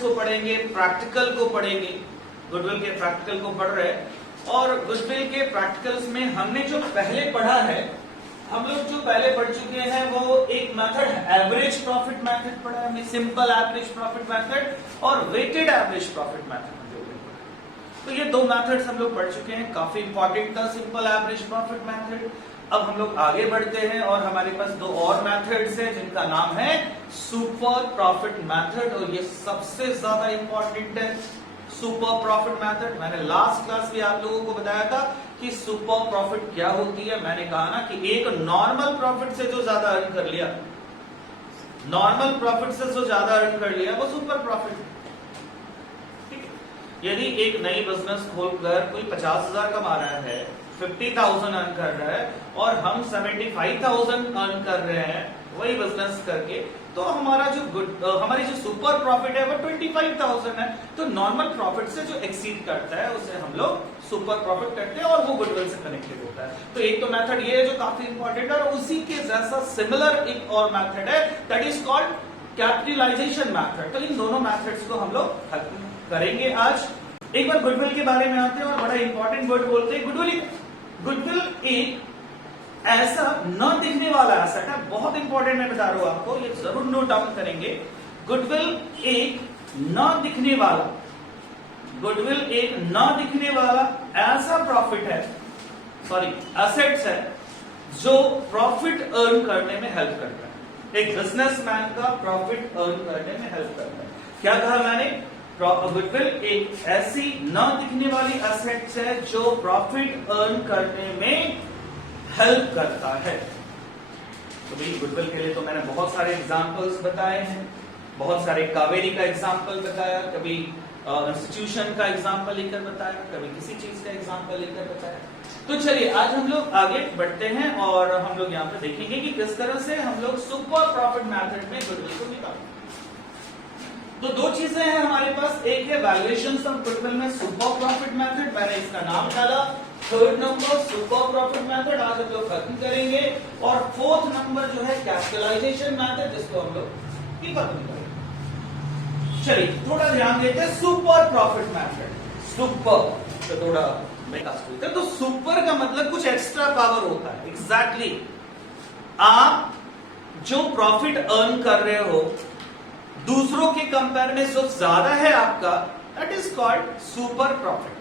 को पढ़ेंगे, प्रैक्टिकल को पढ़ेंगे। गुडविल के प्रैक्टिकल को पढ़ रहे हैं और गुडविल के प्रैक्टिकल्स में हमने जो पहले पढ़ा है, हम लोग जो पहले पढ़ चुके हैं वो एक मेथड है, एवरेज प्रॉफिट मेथड पढ़ा है हमने, सिंपल एवरेज प्रॉफिट मेथड और वेटेड एवरेज प्रॉफिट मेथड। तो ये दो मेथड्स हम लोग पढ़ चुके हैं, काफी इंपॉर्टेंट था सिंपल एवरेज प्रॉफिट मेथड। अब हम लोग आगे बढ़ते हैं और हमारे पास दो और मेथड्स हैं जिनका नाम है सुपर प्रॉफिट मेथड और ये सबसे ज्यादा इंपॉर्टेंट है सुपर प्रॉफिट मेथड। मैंने लास्ट क्लास में आप लोगों को बताया था कि सुपर प्रॉफिट क्या होती है। मैंने कहा ना कि एक नॉर्मल प्रॉफिट से जो ज्यादा अर्न कर लिया, नॉर्मल प्रॉफिट से जो ज्यादा अर्न कर लिया वो सुपर प्रॉफिट है। यदि एक नई बिजनेस खोलकर कोई 50,000 कमा रहा है, 50,000 अर्न कर रहा है और हम 75,000 अर्न कर रहे हैं वही बिजनेस करके, तो हमारा जो हमारी जो सुपर प्रॉफिट है वो 25,000 है। तो नॉर्मल प्रॉफिट से जो एक्सीड करता है उसे हम लोग सुपर प्रॉफिट करते हैं और वो गुडविल से कनेक्टेड होता है। तो एक तो मेथड ये है जो काफी इंपॉर्टेंट है और उसी के जैसा सिमिलर एक और मेथड है that is called capitalisation method. तो इन दोनों मेथड्स को हम लोग करेंगे आज। एक बार गुडविल के बारे में आते हैं और बड़ा इंपॉर्टेंट वर्ड बोलते हैं गुडविल एक ऐसा न दिखने वाला एसेट है, बहुत इंपॉर्टेंट मैं बता रहा हूं आपको, ये जरूर नोट डाउन करेंगे। गुडविल एक न दिखने वाला, गुडविल एक न दिखने वाला ऐसा प्रॉफिट है, सॉरी एसेट्स है जो प्रॉफिट अर्न करने में हेल्प करता है। एक बिजनेसमैन का प्रॉफिट अर्न करने में हेल्प करता है। क्या कहा मैंने? गुडविल एक ऐसी न दिखने वाली एसेट्स है जो प्रॉफिट अर्न करने में हेल्प करता है। तो भाई गुडविल के लिए तो मैंने बहुत सारे एग्जांपल्स बताए हैं, बहुत सारे कावेरी का एग्जांपल बताया, कभी इंस्टीट्यूशन का एग्जांपल लेकर बताया, कभी किसी चीज का एग्जांपल लेकर बताया। तो चलिए आज हम लोग आगे बढ़ते हैं और हम लोग यहाँ पे देखेंगे कि किस तरह से हम लोग सुपर प्रॉफिट मेथड में गुडविल को निकालेंगे। तो दो चीजें हैं हमारे पास, एक है वैल्यूएशन ऑफ गुडविल में सुपर प्रॉफिट मेथड, मैंने इसका नाम डाला। Third number super profit method आज हम लोग खत्म करेंगे और फोर्थ नंबर जो है कैपिटलाइजेशन मेथड, जिसको हम लोग खत्म करेंगे। चलिए थोड़ा ध्यान देते हैं सुपर प्रॉफिट मेथड। सुपर तो थोड़ा तो सुपर का मतलब कुछ एक्स्ट्रा पावर होता है। एग्जैक्टली आप जो प्रॉफिट अर्न कर रहे हो दूसरों के कंपेयर में जो ज्यादा है आपका, that is called super profit.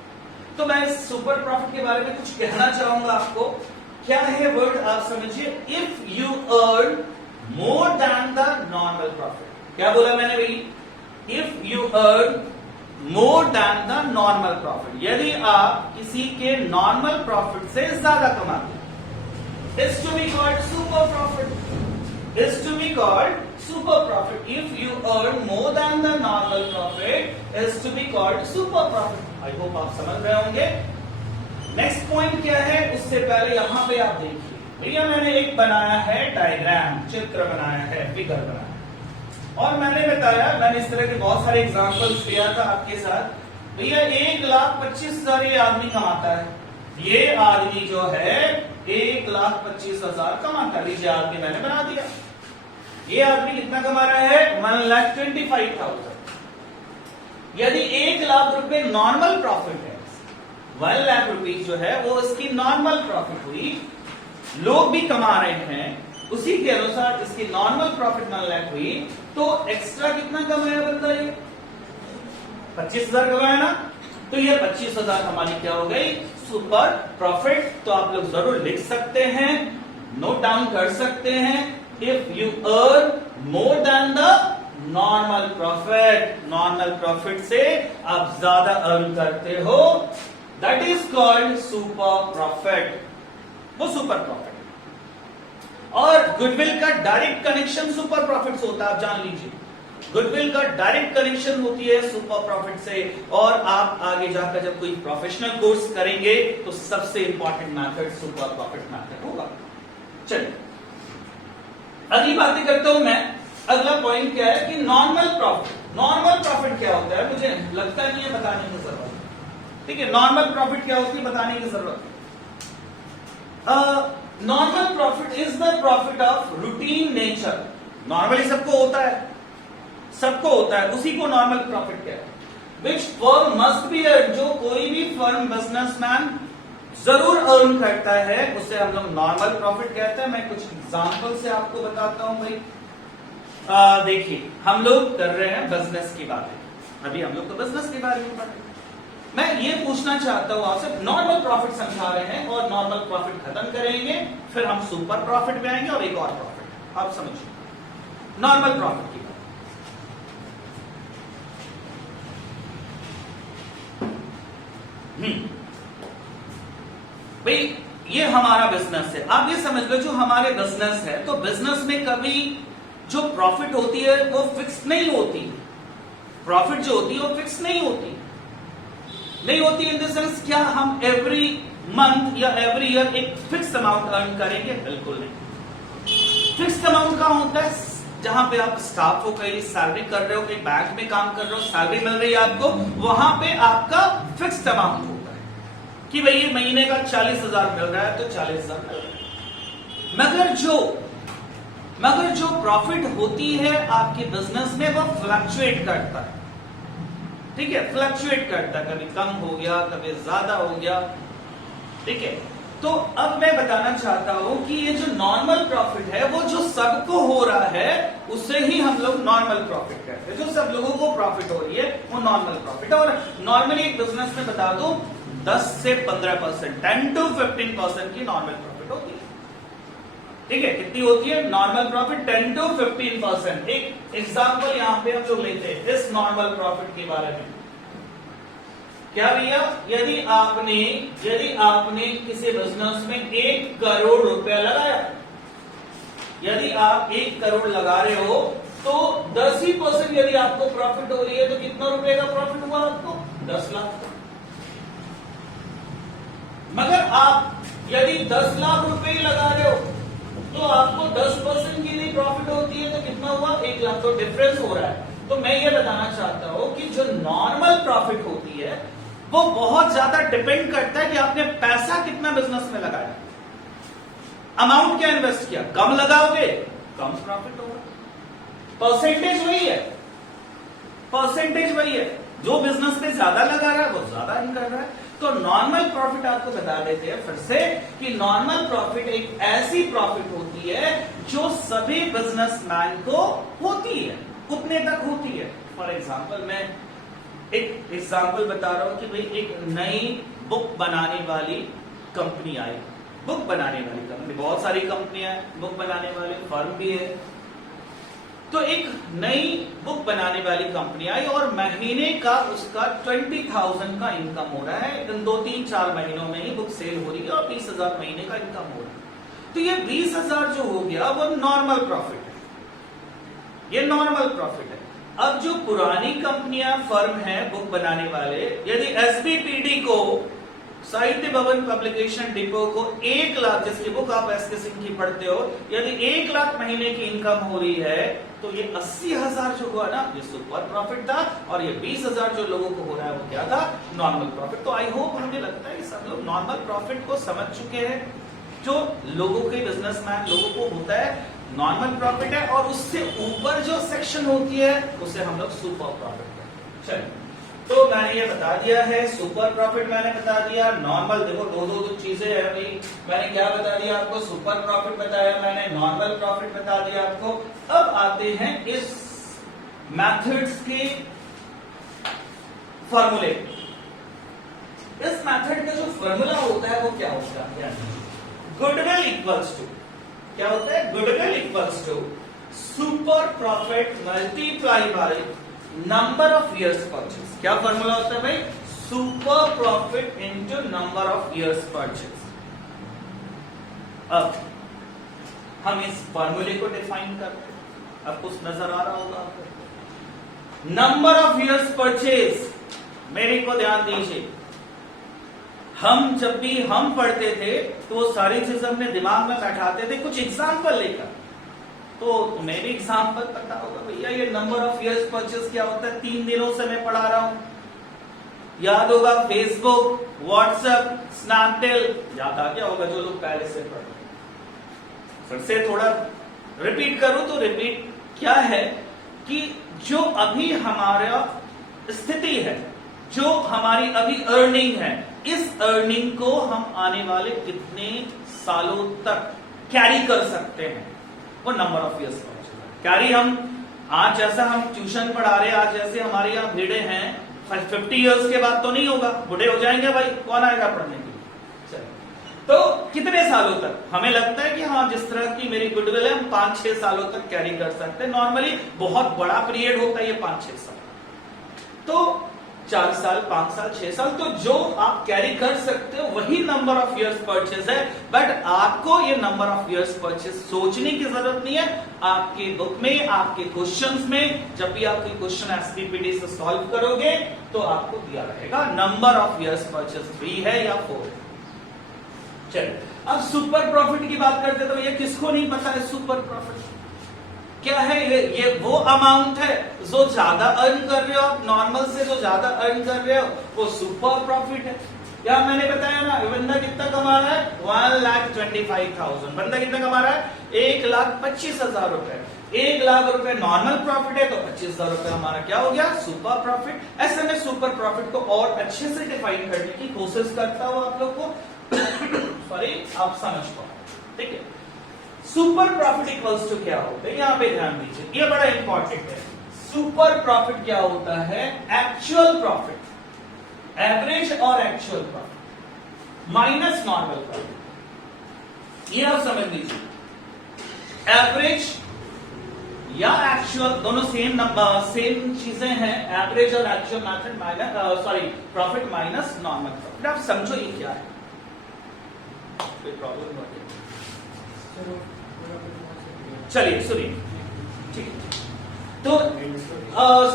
तो मैं इस सुपर प्रॉफिट के बारे में कुछ कहना चाहूंगा आपको। क्या है वर्ड आप समझिए, if you earn more than the normal profit. क्या बोला मैंने भाई? If you earn more than the normal profit, यदि आप किसी के नॉर्मल प्रॉफिट से ज्यादा कमाते हैं, is to be called super profit, is to be called super profit. If you earn more than the normal profit is to be called super profit. I hope आप समझ रहे होंगे। नेक्स्ट पॉइंट क्या है, उससे पहले यहां पे आप देखिए भैया, मैंने एक बनाया है डायग्राम, चित्र बनाया है, फिगर बनाया है और मैंने बताया, मैंने इस तरह के बहुत सारे एग्जांपल्स दिया था आपके साथ। भैया 1,25,000 ये आदमी कमाता है, ये आदमी जो है 1,25,000 कमाता है। लीजिए आदमी मैंने बना दिया। ये आदमी कितना कमा रहा है? 1,25,000। यदि 1,00,000 रुपए नॉर्मल प्रॉफिट है, 1,00,000 रुपीज जो है वो इसकी नॉर्मल प्रॉफिट हुई, लोग भी कमा रहे हैं उसी के अनुसार इसकी नॉर्मल प्रॉफिट 1,00,000 हुई, तो एक्स्ट्रा कितना कमाया बंदा? ये 25,000 कमाया ना, तो ये 25,000 हमारी क्या हो गई? Super profit. तो आप लोग जरूर लिख सकते हैं, नोट डाउन कर सकते हैं। If you earn more than the normal profit, normal profit से आप ज्यादा अर्न करते हो, that is called super profit, वो सुपर प्रॉफिट। और गुडविल का डायरेक्ट कनेक्शन सुपर प्रॉफिट से होता है, आप जान लीजिए। गुडविल का डायरेक्ट कनेक्शन होती है सुपर प्रॉफिट से। और आप आगे जाकर जब कोई प्रोफेशनल कोर्स करेंगे तो सबसे important method super profit method होगा। चलिए अगली बातें करता हूं मैं। अगला पॉइंट क्या है कि नॉर्मल प्रॉफिट। नॉर्मल प्रॉफिट क्या होता है, मुझे लगता नहीं है बताने की जरूरत। ठीक है, नॉर्मल प्रॉफिट क्या होती है बताने की जरूरत। Normal profit is the profit of routine nature. Normally सबको होता है, सबको होता है, उसी को नॉर्मल प्रॉफिट कहते हैं। विच फर्म मस्ट बी अर्न, जो कोई भी फर्म बिजनेसमैन जरूर अर्न करता है उसे हम लोग नॉर्मल प्रॉफिट कहते हैं। मैं कुछ एग्जांपल से आपको बताता हूं भाई। देखिए हम लोग कर रहे हैं बिजनेस की बातें, अभी हम लोग तो बिजनेस के बारे में पढ़ रहे हैं। मैं ये पूछना चाहता हूं आपसे, नॉर्मल प्रॉफिट समझा रहे हैं और नॉर्मल प्रॉफिट खत्म करेंगे, फिर हम सुपर प्रॉफिट में आएंगे और एक और प्रॉफिट। आप समझिए नॉर्मल प्रॉफिट की बात। भाई ये हमारा बिजनेस है, आप ये समझ लो जो हमारे बिजनेस है, तो बिजनेस में कभी जो प्रॉफिट होती है वो फिक्स नहीं होती। प्रॉफिट जो होती है वो फिक्स नहीं होती इन द सेंस क्या हम एवरी मंथ या एवरी ईयर एक फिक्स अमाउंट अर्न करेंगे? बिल्कुल नहीं। फिक्स अमाउंट का होता है जहां पे आप स्टाफ हो, कहीं सैलरी कर रहे हो, कहीं बैंक में काम कर रहे हो, सैलरी मिल रही है आपको, वहां पे आपका फिक्स्ड अमाउंट होता है कि भाई ये महीने का 40,000 मिल रहा है तो 40,000 मिल रहा है। मगर जो प्रॉफिट होती है आपके बिजनेस में वो फ्लक्चुएट करता है, ठीक है, फ्लक्चुएट करता है, कभी कम हो गया, कभी ज्यादा हो गया, ठीक है। तो अब मैं बताना चाहता हूं कि ये जो नॉर्मल प्रॉफिट है वो जो सबको हो रहा है उसे ही हम लोग नॉर्मल प्रॉफिट कहते हैं। जो सब लोगों को प्रॉफिट हो रही है वो नॉर्मल प्रॉफिट है। और नॉर्मली एक बिजनेस में बता दो 10 से 15%, 10 to 15% की नॉर्मल प्रॉफिट होती है, ठीक है। कितनी होती है नॉर्मल प्रॉफिट? 10 to 15%। एक एग्जांपल यहां पे हम लोग लेते हैं इस नॉर्मल प्रॉफिट के बारे में। क्या भैया, यदि आपने किसी बिजनेस में 1 करोड़ रुपया लगाया, यदि आप 1 करोड़ लगा रहे हो तो 10% यदि आपको प्रॉफिट हो रही है तो कितना रुपए का प्रॉफिट हुआ आपको? 10 लाख। मगर आप यदि 10 लाख रुपए लगा रहे हो तो आपको 10% की भी प्रॉफिट होती है तो कितना हुआ? 1 लाख। तो डिफरेंस हो रहा है। तो मैं ये बताना चाहता हूं कि जो नॉर्मल प्रॉफिट होती है वो बहुत ज्यादा डिपेंड करता है कि आपने पैसा कितना बिजनेस में लगाया, अमाउंट क्या इन्वेस्ट किया। कम लगाओगे कम प्रॉफिट होगा, परसेंटेज वही है। जो बिजनेस में ज्यादा लगा रहा है वो ज्यादा ही कर रहा है। तो नॉर्मल प्रॉफिट आपको बता देते हैं फिर से कि नॉर्मल प्रॉफिट एक ऐसी प्रॉफिट होती है जो सभी बिजनेसमैन को होती है, उतने तक होती है। फॉर एग्जाम्पल मैं एक एग्जाम्पल बता रहा हूं कि भाई एक नई बुक बनाने वाली कंपनी आई, बहुत सारी कंपनियां हैं, बुक बनाने वाली फर्म भी है। तो एक नई बुक बनाने वाली कंपनी आई और महीने का उसका 20,000 का इनकम हो रहा है। इन 2-3-4 महीनों में ही बुक सेल हो रही है और 20,000 महीने का इनकम हो रहा है। तो ये 20,000 जो हो गया वो नॉर्मल प्रॉफिट है, ये नॉर्मल प्रॉफिट है। अब जो पुरानी कंपनियां फर्म है बुक बनाने वाले, यदि एसबीपीडी को, साहित्य भवन पब्लिकेशन डिपो को 1 लाख, जिसकी बुक आप एस के सिंह की पढ़ते हो, यदि 1 लाख महीने की इनकम हो रही है तो ये 80,000 जो हुआ ना ये सुपर प्रॉफिट था और ये 20,000 जो लोगों को हो रहा है वो क्या था? Normal profit. तो आई होप हमें लगता है सब लोग नॉर्मल प्रॉफिट को समझ चुके हैं। जो लोगों के बिजनेसमैन लोगों को होता है नॉर्मल प्रॉफिट है और उससे ऊपर जो सेक्शन होती है उसे हम लोग सुपर प्रॉफिट कहते हैं। चलिए, तो मैंने ये बता दिया है, सुपर प्रॉफिट मैंने बता दिया, नॉर्मल, देखो दो चीजें हैं भाई। मैंने क्या बता दिया आपको? सुपर प्रॉफिट बताया मैंने, नॉर्मल प्रॉफिट बता दिया आपको। अब आते हैं इस मैथड्स के फॉर्मूले। इस मैथड का जो फॉर्मूला होता है वो क्या होता है? गुडविल इक्वल्स टू, क्या होता है? Goodwill equals to super profit multiply by number of years purchase. क्या फॉर्मूला होता है भाई? Super profit into number of years purchase. अब हम इस फॉर्मूले को डिफाइन करते हैं। अब कुछ नजर आ रहा होगा आपको। नंबर ऑफ इयर्स परचेज, मेरे को ध्यान दीजिए, हम जब भी हम पढ़ते थे तो वो सारी चीजें अपने दिमाग में बैठाते थे कुछ एग्जाम्पल लेकर। तो तुम्हें भी एग्जाम्पल पता होगा भैया ये नंबर ऑफ इयर्स परचेज क्या होता है? 3 दिनों से मैं पढ़ा रहा हूं, याद होगा। फेसबुक, व्हाट्सएप, स्नैपडील, याद आ गया होगा जो लोग पहले से पढ़े। फिर से थोड़ा रिपीट करूं तो रिपीट क्या है कि जो अभी हमारा स्थिति है, जो हमारी अभी अर्निंग है, इस अर्निंग को हम आने वाले कितने सालों तक कैरी कर सकते हैं, वो नंबर ऑफ ईयर्स कैरी। हम आज जैसा हम ट्यूशन पढ़ा रहे हैं, आज जैसे हमारे यहाँ भीड़े हैं, 50 इयर्स के बाद तो नहीं होगा, बूढ़े हो जाएंगे भाई, कौन आएगा पढ़ने के लिए। चलिए, तो कितने सालों तक हमें लगता है कि हाँ जिस तरह की मेरी गुडविल है, हम 5-6 सालों तक कैरी कर सकते हैं। नॉर्मली बहुत बड़ा पीरियड होता है ये 5-6 साल, तो 4 साल, 5 साल, 6 साल, तो जो आप कैरी कर सकते हो वही नंबर ऑफ इयर्स परचेज है। बट आपको ये नंबर ऑफ इयर्स परचेज सोचने की जरूरत नहीं है। आपके बुक में, आपके क्वेश्चंस में, जब भी आप कोई क्वेश्चन एसपीपीटी से सॉल्व करोगे तो आपको दिया रहेगा नंबर ऑफ इयर्स परचेज 3 है या 4 है। चलिए, अब सुपर प्रॉफिट की बात करते तो ये किसको नहीं पता है सुपर प्रॉफिट क्या है। ये वो अमाउंट है जो ज्यादा अर्न कर रहे हो आप, नॉर्मल से जो ज्यादा अर्न कर रहे हो वो सुपर प्रॉफिट है। या मैंने बताया ना, बंदा कितना कमा रहा है, 1,25,000। बंदा कितना कमा रहा है, 1,25,000 रुपए। 1 लाख रुपए नॉर्मल प्रॉफिट है, तो 25,000 रुपए हमारा क्या हो गया, सुपर प्रॉफिट। ऐसे में सुपर प्रॉफिट को और अच्छे से डिफाइन करने की कोशिश करता हूं आप लोग को सॉरी, आप समझ पाओ, ठीक है। सुपर प्रॉफिट इक्वल्स टू क्या होता है, यहां पे ध्यान दीजिए, ये बड़ा इंपॉर्टेंट है। सुपर प्रॉफिट क्या होता है, एक्चुअल प्रॉफिट, एवरेज और actual profit minus normal profit. ये आप समझ लीजिए, एवरेज या एक्चुअल दोनों सेम नंबर, सेम चीजें हैं। एवरेज और actual method minus profit minus normal profit. आप समझो ये क्या है, कोई प्रॉब्लम नहीं है। चलिए सुनिए, ठीक है। तो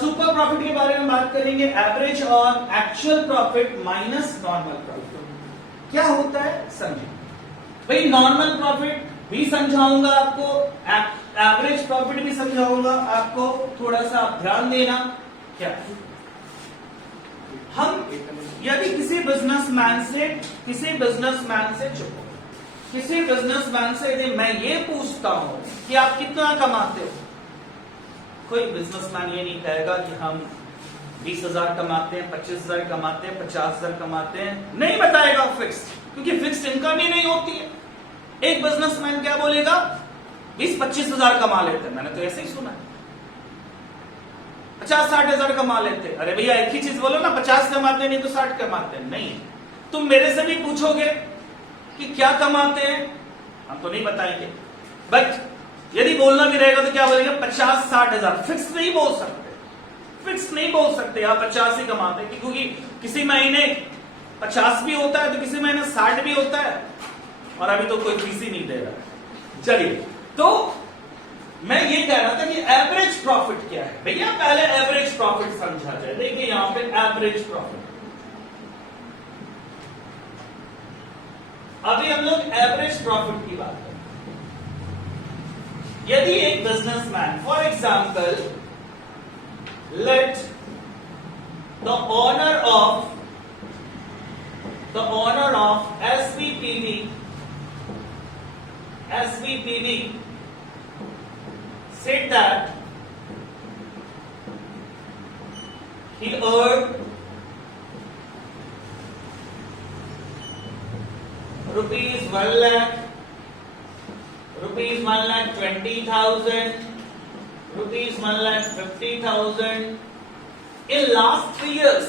सुपर प्रॉफिट के बारे में बात करेंगे, एवरेज और actual profit minus normal profit क्या होता है समझिए। भाई नॉर्मल प्रॉफिट भी समझाऊंगा आपको, एवरेज प्रॉफिट भी समझाऊंगा आपको, थोड़ा सा आप ध्यान देना। क्या हम यदि किसी बिजनेसमैन से यदि मैं ये पूछता हूं कि आप कितना कमाते हो, कोई बिजनेसमैन ये नहीं कहेगा कि हम 20,000 कमाते हैं, 25,000 कमाते हैं, 50,000 कमाते हैं, नहीं बताएगा फिक्स, क्योंकि फिक्स इनकम ही नहीं होती है। एक बिजनेसमैन क्या बोलेगा, 20-25,000 कमा लेते हैं, मैंने तो ऐसे ही सुना है। 50-60 हजार कमा लेते हैं, अरे भैया एक ही चीज बोलो ना, 50 कमाते हैं नहीं तो 60 कमाते हैं। नहीं, तुम मेरे से भी पूछोगे कि क्या कमाते हैं, हम तो नहीं बताएंगे। बट यदि बोलना भी रहेगा तो क्या बोलेंगे, 50-60 हजार। फिक्स नहीं बोल सकते, फिक्स नहीं बोल सकते आप 50 ही कमाते हैं, क्योंकि किसी महीने 50 भी होता है तो किसी महीने 60 भी होता है, और अभी तो कोई फीस ही नहीं दे रहा। चलिए, तो मैं ये कह रहा था कि एवरेज प्रॉफिट क्या है। भैया पहले एवरेज प्रॉफिट समझा जाए। देखिए यहां पे एवरेज प्रॉफिट, अभी हम लोग एवरेज प्रॉफिट की बात करें। यदि एक businessman, for example, let the owner of SVPV said that he earned rupees 1 lakh, rupees 1,20,000, rupees 1,50,000 in last 3 years।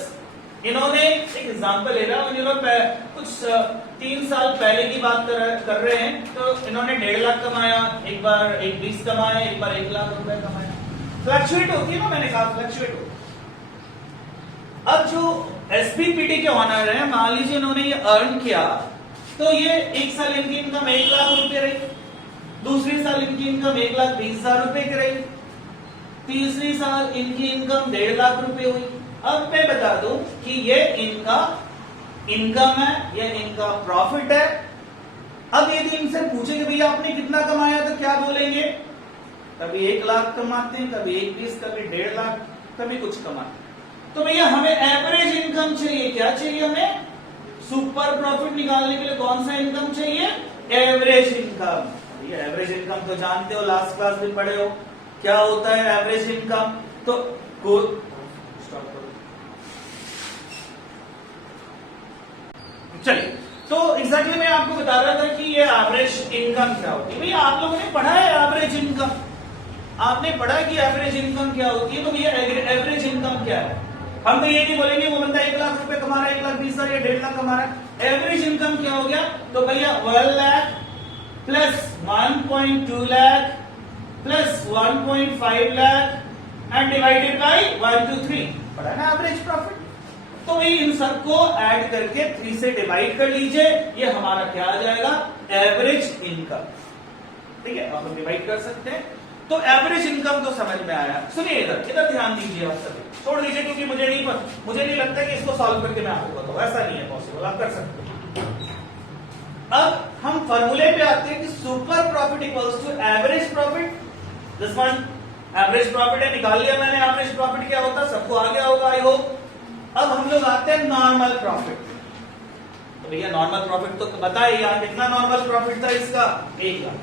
इन्होंने एक एग्जाम्पल ले रहा हूं, इन्होंने कुछ 3 साल पहले की बात कर रहे हैं, तो इन्होंने 1.5 लाख कमाया, एक बार 20 कमाया, एक बार 1 लाख रुपए कमाया। फ्लक्चुएट होती है ना, मैंने कहा फ्लक्चुएट होती। अब जो एसपीपीटी के ऑनर है, मान लीजिए इन्होंने ये अर्न किया, तो ये एक साल इनकी इनकम 1 लाख रुपए रही, दूसरी साल इनकी इनकम 1,20,000 रुपए की रही, तीसरी साल इनकी इनकम 1.5 लाख रुपए हुई। अब मैं बता दूं कि ये इनका इनकम है, ये इनका प्रॉफिट है। अब यदि इनसे पूछे कि भैया आपने कितना कमाया, तो क्या बोलेंगे, कभी 1 लाख कमाते हैं, कभी 1,20,000, कभी 1.5 लाख, कभी कुछ कमाते हैं। तो भैया हमें एवरेज इनकम चाहिए, क्या चाहिए हमें, सुपर प्रॉफिट निकालने के लिए कौन सा इनकम चाहिए, एवरेज इनकम। एवरेज इनकम तो जानते हो, लास्ट क्लास में पढ़े हो, क्या होता है एवरेज इनकम। तो चलिए, तो एग्जैक्टली मैं आपको बता रहा था कि ये एवरेज इनकम क्या होती है। भैया आप लोगों ने पढ़ा है एवरेज इनकम, आपने पढ़ा कि एवरेज इनकम क्या होती है। तो भैया एवरेज इनकम क्या है? हम तो ये नहीं बोलेंगे वो बंदा 1 लाख रुपए कमा रहा है, 1,20,000 या 1.5 लाख कमा रहा है। एवरेज इनकम क्या हो गया? तो भैया 1 lakh plus 1.2 lakh plus 1.5 lakh and divided by 1 to 3, पढ़ा ना एवरेज प्रॉफिट। तो भाई इन सबको ऐड करके 3 से डिवाइड कर लीजिए, ये हमारा क्या आ जाएगा? Average income. ठीक है, आप डिवाइड कर सकते हैं। तो एवरेज इनकम तो समझ में आया। सुनिए इधर ध्यान दीजिए, आप सभी छोड़ दीजिए क्योंकि मुझे नहीं लगता कि इसको सॉल्व करके मैं आपको बताऊं, ऐसा नहीं है पॉसिबल, आप कर सकते हैं। अब हम फॉर्मूले पे आते हैं कि super profit equals to average profit. This one average profit है, निकाल लिया मैंने एवरेज प्रॉफिट क्या होता है, सबको आ गया होगा आई होप। अब हम लोग आते हैं नॉर्मल प्रॉफिट। तो भैया नॉर्मल प्रॉफिट तो बताइए यहां कितना नॉर्मल प्रॉफिट था इसका? 1 लाख।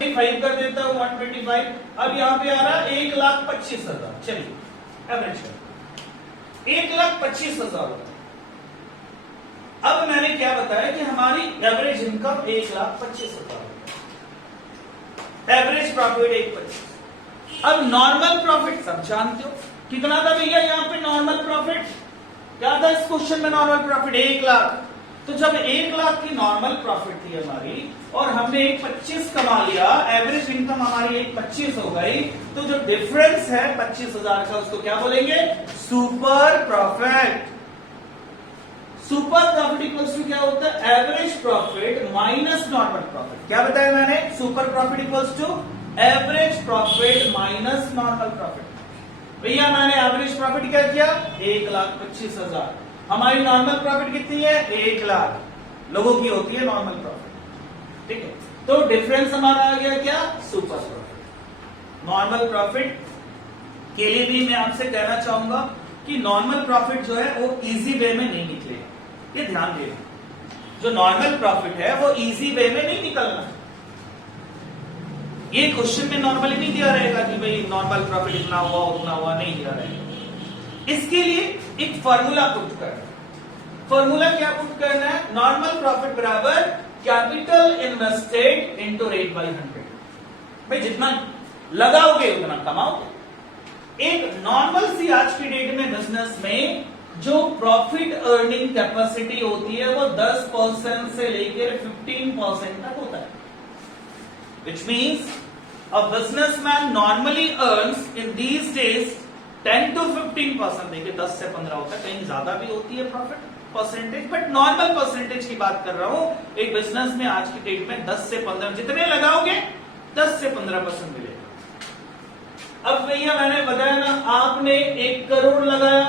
5 कर देता हूं 125। अब यहां पे आ रहा है 1,25,000। चलिए एवरेज 1,25,000। अब मैंने क्या बताया कि हमारी एवरेज इनकम 1,25,000, एवरेज प्रॉफिट 1,25,000। अब नॉर्मल प्रॉफिट सब जानते हो कितना था भैया यहाँ पे नॉर्मल प्रॉफिट? क्या था इस क्वेश्चन में नॉर्मल प्रॉफिट? 1 लाख। तो जब 1 लाख की नॉर्मल प्रॉफिट थी हमारी और हमने 1,25,000 कमा लिया, एवरेज इनकम हमारी 1,25,000 हो गई, तो जो डिफरेंस है 25,000 का उसको क्या बोलेंगे? Super profit. Super profit equals to क्या होता है? Average profit minus normal profit. क्या बताया मैंने? Super profit equals to average profit minus normal profit. भैया मैंने एवरेज प्रॉफिट क्या किया? 1,25,000। हमारी नॉर्मल प्रॉफिट कितनी है? 1 लाख लोगों की होती है नॉर्मल प्रॉफिट। ठीक है, तो डिफरेंस हमारा आ गया क्या? Super profit. नॉर्मल प्रॉफिट के लिए भी मैं आपसे कहना चाहूंगा कि नॉर्मल प्रॉफिट जो है वो इजी वे में नहीं निकलेगा, ये ध्यान देना। जो नॉर्मल प्रॉफिट है वो इजी वे में नहीं निकलना। ये क्वेश्चन में नॉर्मली नहीं दिया रहेगा कि भाई नॉर्मल प्रॉफिट इतना हुआ उतना हुआ, नहीं दिया रहेगा। इसके लिए एक फॉर्मूला पुट करना। फॉर्मूला क्या पुट करना है? नॉर्मल प्रॉफिट बराबर capital invested into rate by 100। भाई जितना लगाओगे उतना कमाओगे। एक नॉर्मल सी आज की डेट में बिजनेस में जो प्रॉफिट अर्निंग कैपेसिटी होती है वो 10% से लेकर 15% तक होता है। Which means a businessman normally earns in these days 10 to 15%। देखिए 10 से 15 होता है, कहीं ज्यादा भी होती है profit percentage, but normal percentage की बात कर रहा हूं। एक बिजनेस में आज की डेट में 10 से 15 जितने लगाओगे 10 से 15% मिलेगा। अब भैया मैंने बताया ना, आपने 1 करोड़ लगाया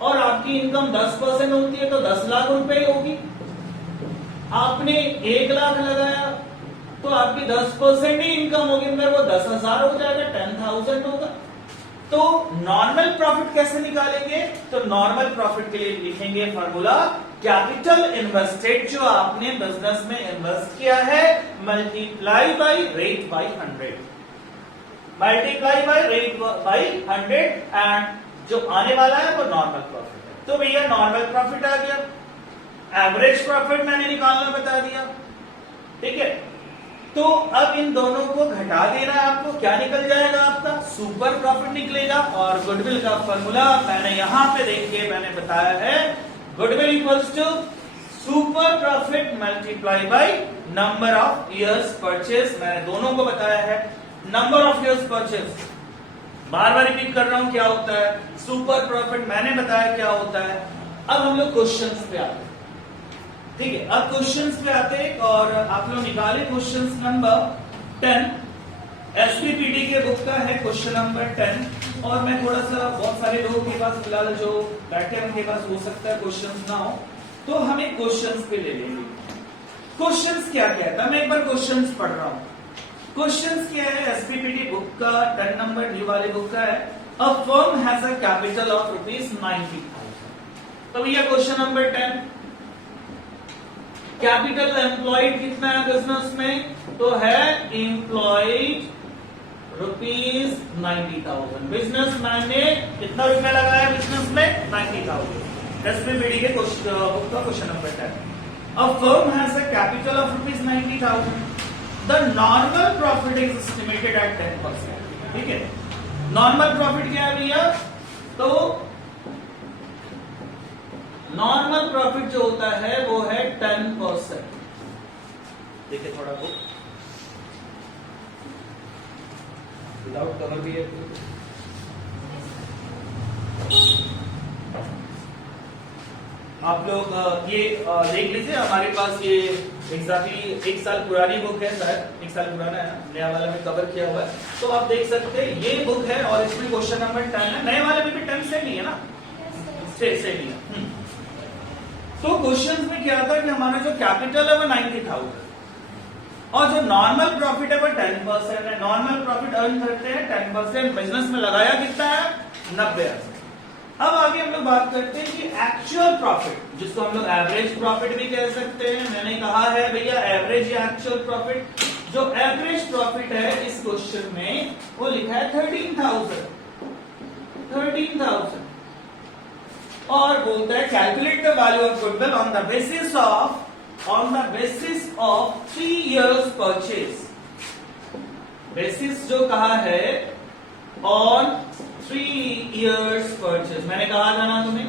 और आपकी इनकम 10% होती है तो 10 लाख रुपए होगी। आपने 1 लाख लगाया तो आपकी 10% ही इनकम होगी, मतलब वो 10,000 हो जाएगा, 10,000 होगा। तो नॉर्मल प्रॉफिट कैसे निकालेंगे? तो नॉर्मल प्रॉफिट के लिए लिखेंगे फॉर्मूला कैपिटल इन्वेस्टेड, जो आपने बिजनेस में इन्वेस्ट किया है, multiply by rate by 100। Multiply by rate by 100 and जो आने वाला है वो नॉर्मल प्रॉफिट है। तो भैया नॉर्मल प्रॉफिट आ गया, एवरेज प्रॉफिट मैंने निकालना बता दिया। ठीक है, तो अब इन दोनों को घटा देना है आपको। क्या निकल जाएगा? आपका सुपर प्रॉफिट निकलेगा। और गुडविल का फॉर्मूला मैंने यहां पे देखिए मैंने बताया है, goodwill equals to super profit multiply by number of years purchase. मैंने दोनों को बताया है। नंबर ऑफ इयर्स परचेज बार बार रिपीट कर रहा हूं क्या होता है, सुपर प्रॉफिट मैंने बताया क्या होता है। अब हम लोग क्वेश्चंस पे आते हैं। ठीक है, अब क्वेश्चंस पे आते हैं और आप लोग निकाले क्वेश्चंस नंबर 10। एसपीपीटी के बुक का है क्वेश्चन नंबर 10। और मैं थोड़ा सा, बहुत सारे लोगों के पास फिलहाल जो बैठे हैं उनके पास हो सकता है क्वेश्चंस ना हो, तो हम एक क्वेश्चंस पे ले लेंगे। क्वेश्चंस क्या कहता है, मैं एक बार क्वेश्चंस पढ़ रहा हूं। क्वेश्चंस क्या है? एसपीपीटी बुक का 10 नंबर न्यू वाले बुक का है। A firm has a capital of ₹90,000। तो भैया क्वेश्चन नंबर 10, कैपिटल एम्प्लॉयड कितना है बिजनेस में? तो है एम्प्लॉयड ₹90,000। बिजनेसमैन ने कितना रुपया लगाया बिजनेस में? 90,000। एसपीबीडी के बुक का question number 10। A firm has a capital of ₹90,000. The normal profit is estimated at 10%. ठीक है, नॉर्मल प्रॉफिट क्या है भैया? तो नॉर्मल प्रॉफिट जो होता है वो है 10%। देखिए थोड़ा बुक विदाउट कवर भी है। आप लोग ये देख लीजिए, हमारे पास ये एग्जैक्टली 1 साल पुरानी बुक है, शायद 1 साल पुराना है, नया वाला में कवर किया हुआ है, तो आप देख सकते हैं ये बुक है और इसमें क्वेश्चन नंबर 10 है। नए वाले में भी 10 से नहीं है ना, से नहीं है। तो क्वेश्चन में क्या था कि हमारा जो कैपिटल है वो 90,000 और जो नॉर्मल प्रॉफिट है वो 10% है। नॉर्मल प्रॉफिट अर्न करते हैं 10%, बिजनेस में लगाया कितना है? 90,000। अब आगे हम लोग बात करते हैं कि एक्चुअल प्रॉफिट, जिसको हम लोग एवरेज प्रॉफिट भी कह सकते हैं। मैंने कहा है भैया एवरेज या एक्चुअल प्रॉफिट। जो एवरेज प्रॉफिट है इस क्वेश्चन में वो लिखा है 13,000 और बोलता है calculate the value of goodwill on the basis of 3 years purchase. Basis जो कहा है ऑन 3 years परचेज। मैंने कहा था ना तुम्हें,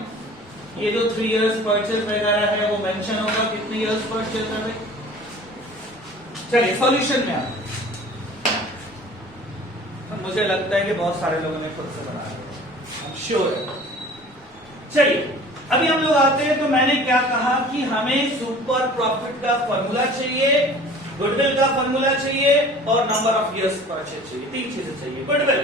ये जो 3 years परचेज वगैरह है वो मेंशन होगा कितने years परचेज है भाई। चलिए सॉल्यूशन में आते हैं। मुझे लगता है कि बहुत सारे लोगों ने खुद से बनाया है, श्योर है। चलिए अभी हम लोग आते हैं। तो मैंने क्या कहा कि हमें सुपर प्रॉफिट का फॉर्मूला चाहिए, गुडविल का फॉर्मूला चाहिए और नंबर ऑफ इयर्स परचेज चाहिए। 3 चीजें चाहिए। गुडविल,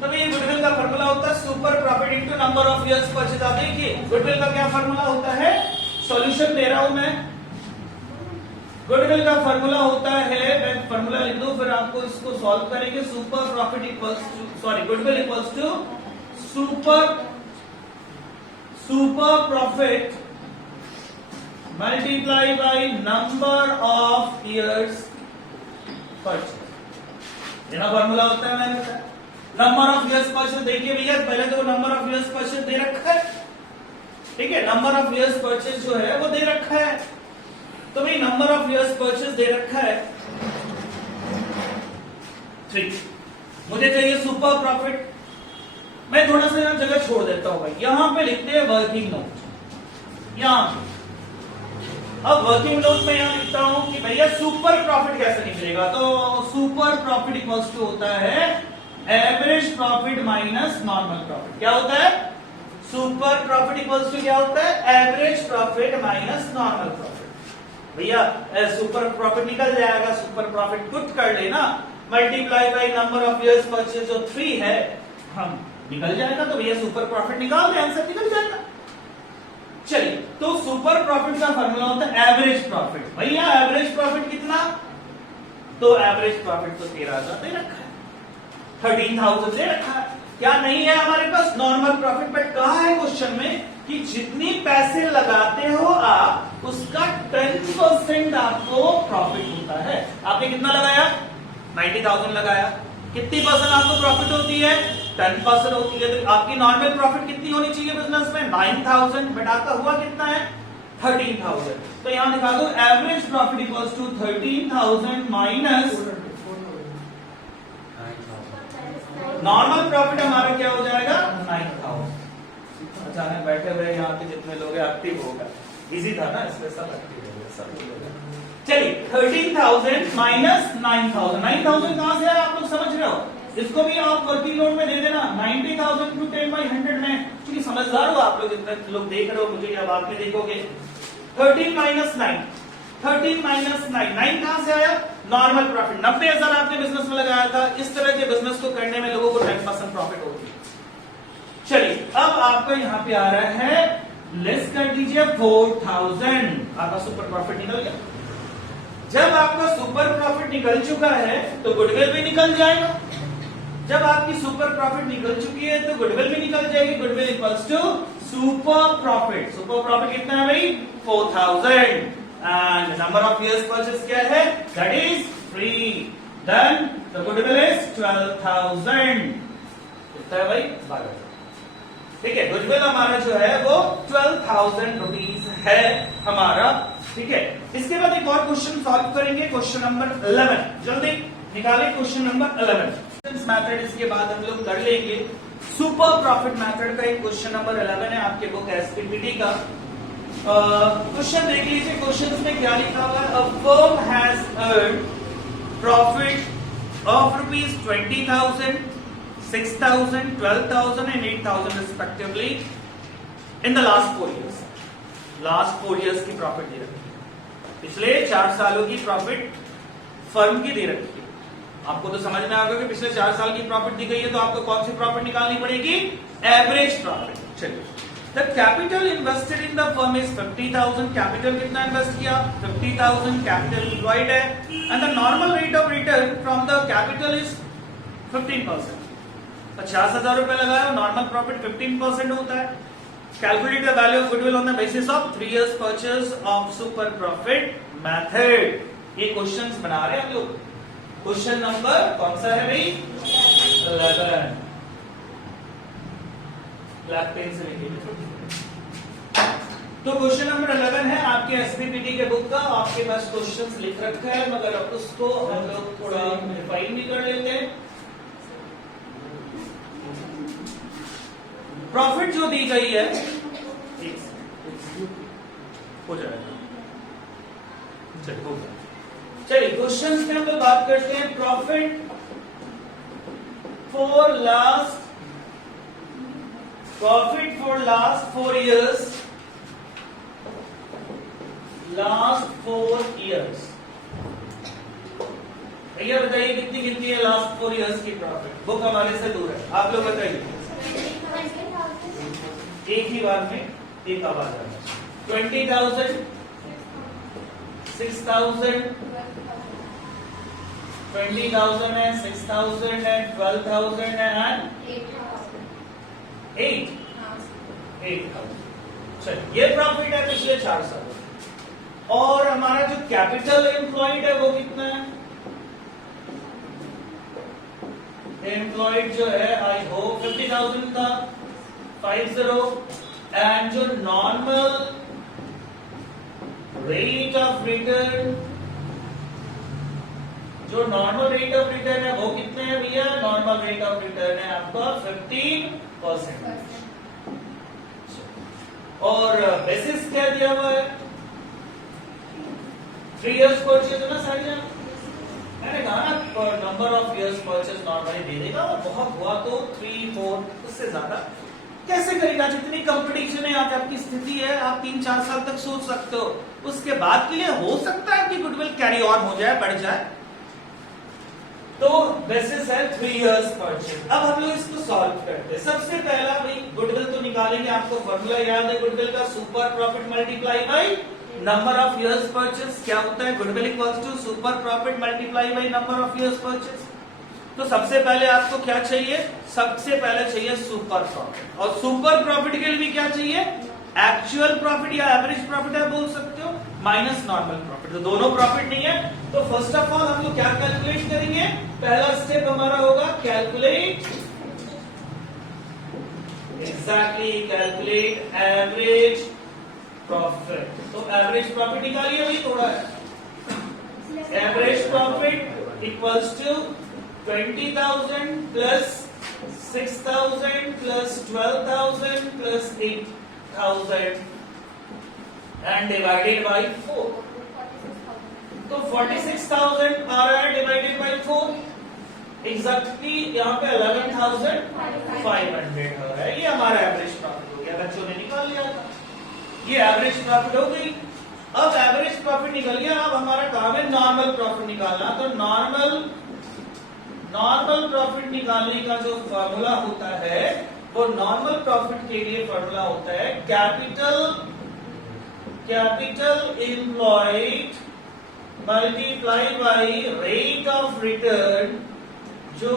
तो ये गुडविल का फॉर्मूला होता है super profit into number of years purchase. आप देखिए गुडविल का क्या फॉर्मूला होता है, सॉल्यूशन दे रहा हूं मैं। गुडविल का फॉर्मूला होता है, मैं फॉर्मूला लिख दूं फिर आपको इसको सॉल्व करेंगे। Super profit equals to goodwill equals to super profit multiply by number of years purchase. ये फॉर्मूला होता है। मैंने बताया नंबर ऑफ इयर्स परचेज। देखिए भैया पहले तो नंबर ऑफ इयर्स परचेज दे रखा है, ठीक है, नंबर ऑफ इयर्स परचेज जो है वो दे रखा है। तो भाई नंबर ऑफ इयर्स परचेज दे रखा है 3। मुझे चाहिए सुपर प्रॉफिट। मैं थोड़ा सा यहाँ जगह छोड़ देता हूं भाई, यहां पे लिखते हैं वर्किंग नोट। यहां अब वर्किंग नोट में यहां लिखता हूं कि भैया सुपर प्रॉफिट कैसे निकलेगा। तो सुपर प्रॉफिट इक्वल्स टू होता है average profit minus normal profit. क्या होता है? सुपर प्रॉफिट इक्वल्स टू क्या होता है? Average profit minus normal profit. भैया सुपर प्रॉफिट निकल जाएगा, सुपर प्रॉफिट पुट कर लेना, multiply by number of years purchase जो 3 है हम निकल जाएगा। तो भैया सुपर प्रॉफिट निकाल दे, आंसर निकल जाएगा। चलिए तो सुपर प्रॉफिट का फॉर्मूला होता है एवरेज प्रॉफिट। भैया एवरेज प्रॉफिट कितना? तो एवरेज प्रॉफिट तो 13,000 दे रखा है, 13,000 दे रखा है। क्या नहीं है हमारे पास नॉर्मल प्रॉफिट? बट कहा है क्वेश्चन में कि जितनी पैसे लगाते हो आप उसका 10% आपको प्रॉफिट होता है। आपने कितना लगाया? 90,000 लगाया। कितनी परसेंट आपको प्रॉफिट होती है? 10% होती है। तो आपकी नॉर्मल प्रॉफिट कितनी होनी चाहिए बिजनेस में? 9,000, बट आपका हुआ कितना है? 13,000। तो यहां लिखा दो average profit equals to 13,000 minus normal profit हमारा क्या हो जाएगा? 9,000। अचानक बैठे हुए यहाँ के जितने लोग एक्टिव होगा, इजी था ना, इसलिए सब एक्टिव हो गए, सब लोग। चलिए 13,000 माइनस 9,000। 9,000 कहां से है आप लोग समझ रहे हो? इसको भी आप वर्किंग नोट में दे देना। 90,000 टू 10/100 में, क्योंकि समझदार हो आप लोग, जितने लोग देख रहे हो मुझे या बाद में देखोगे। 13 माइनस 9 कहां से आया? Normal profit. 90,000 आपने बिजनेस में लगाया था। इस तरह के बिजनेस को करने में लोगों को 10% प्रॉफिट होती है। चलिए अब आपका यहां पे आ रहा है, लेस कर दीजिए 4,000, आपका सुपर प्रॉफिट निकल गया। जब आपका सुपर प्रॉफिट निकल चुका है तो गुडविल भी निकल जाएगा। जब आपकी सुपर प्रॉफिट निकल चुकी है तो गुडविल भी निकल जाएगी। Goodwill equals to super profit. Super profit कितना है भाई? 4,000 and number of years purchase क्या है? That is 3। Then the goodwill is 12,000, कितना है भाई 12,000। ठीक है, गुडविल हमारा जो है वो 12,000 रुपीज है हमारा। ठीक है, इसके बाद एक और क्वेश्चन सॉल्व करेंगे, क्वेश्चन नंबर 11। जल्दी निकालें क्वेश्चन नंबर 11। मैथड इसके बाद हम लोग कर लेंगे। सुपर प्रॉफिट मैथड का एक क्वेश्चन नंबर 11 है आपके बुक एसपीपीटी का। क्वेश्चन देख लीजिए, क्वेश्चन में क्या लिखा हुआ है। A firm has earn profit of ₹20,000, 6,000, 12,000 and 8,000 respectively in the last 4 years. Last 4 years की प्रॉफिट दे रखी है, पिछले 4 सालों की प्रॉफिट फर्म की दे रखी है। आपको तो समझ में आ गया कि पिछले 4 साल की प्रॉफिट दी गई है, तो आपको कौन सी प्रॉफिट निकालनी पड़ेगी, एवरेज प्रॉफिट। चलिए, the capital invested in the firm is 50,000। Capital कितना इन्वेस्ट किया, 50,000 कैपिटल एम्प्लॉयड है, and the normal rate of return from the capital is 15%। 50,000 रुपए लगाया, नॉर्मल प्रॉफिट 15% होता है। Calculate the value of goodwill on the basis of 3 years purchase of super profit method. ये questions बना रहे हैं हम लोग। क्वेश्चन नंबर कौन सा है भाई, 11। ब्लैक पेन से लिखिए। तो क्वेश्चन नंबर 11 है आपके एसपीपीटी के बुक का। आपके पास क्वेश्चंस लिख रखा है, मगर अब उसको हम लोग थोड़ा रिफाइन भी कर लेते हैं। प्रॉफिट जो दी गई है, हो जाएगा, चलिए क्वेश्चन में हम लोग बात करते हैं। Profit for last 4 years, last 4 years। भैया बताइए कितनी कितनी है लास्ट 4 years की प्रॉफिट। बुक हमारे से दूर है, आप लोग बताइए। एक ही बार में एक आवाज आ रहा है। 20,000, 6,000, 20,000 है, 6,000 है, 12,000 है, एंड 8,000। चलिए, ये प्रॉफिट है पिछले 4 साल। और हमारा जो कैपिटल एम्प्लॉयड है वो कितना है, एम्प्लॉयड जो है आई होप 50,000 था, 50, एंड जो नॉर्मल रेट ऑफ रिटर्न है वो कितने है भैया, नॉर्मल रेट ऑफ रिटर्न है आपका 15%। और बेसिस क्या दिया हुआ है, 3 years परचेज है ना सारी जगह। मैंने कहा ना number of years purchase normally दे देगा, और बहुत हुआ तो 3, 4, उससे ज्यादा कैसे करेगा। जितनी कंपटीशन है, आज आपकी स्थिति है, आप 3-4 साल तक सोच सकते हो। उसके बाद के लिए हो सकता है कि गुडविल कैरी ऑन हो जाए, बढ़ जाए। तो बेसिस है 3 years परचेज। अब हम लोग इसको सॉल्व करते हैं। सबसे पहला भाई गुडविल तो निकालेंगे, आपको फॉर्मूला याद है गुडविल का, super profit multiply by number of years purchase. क्या होता है, goodwill equals to super profit multiply by number of years purchase. तो सबसे पहले आपको क्या चाहिए, सबसे पहले चाहिए सुपर प्रॉफिट। और सुपर प्रॉफिट के लिए भी क्या चाहिए, एक्चुअल प्रॉफिट या एवरेज प्रॉफिट आप बोल सकते हो, माइनस नॉर्मल प्रॉफिट। तो दोनों प्रॉफिट नहीं है, तो फर्स्ट ऑफ ऑल हम लोग क्या कैलकुलेट करेंगे, पहला स्टेप हमारा होगा कैलकुलेट, कैलकुलेट एवरेज प्रॉफिट। तो एवरेज प्रॉफिट निकालिए भाई, थोड़ा है। Average profit equals to 20,000 plus 6,000 plus 12,000 plus 8,000 and divided by 4। तो 46,000 आ रहा है डिवाइडेड बाय 4, एग्जैक्टली यहाँ पे 11,500 हो रहा है। ये हमारा एवरेज प्रॉफिट हो गया, बच्चों ने निकाल लिया था। ये एवरेज प्रॉफिट हो गई। अब एवरेज प्रॉफिट निकल गया, अब हमारा काम है नॉर्मल प्रॉफिट निकालना। तो नॉर्मल प्रॉफिट निकालने का जो फॉर्मूला होता है, वो नॉर्मल प्रॉफिट के लिए फॉर्मूला होता है capital employed multiply by rate of return, जो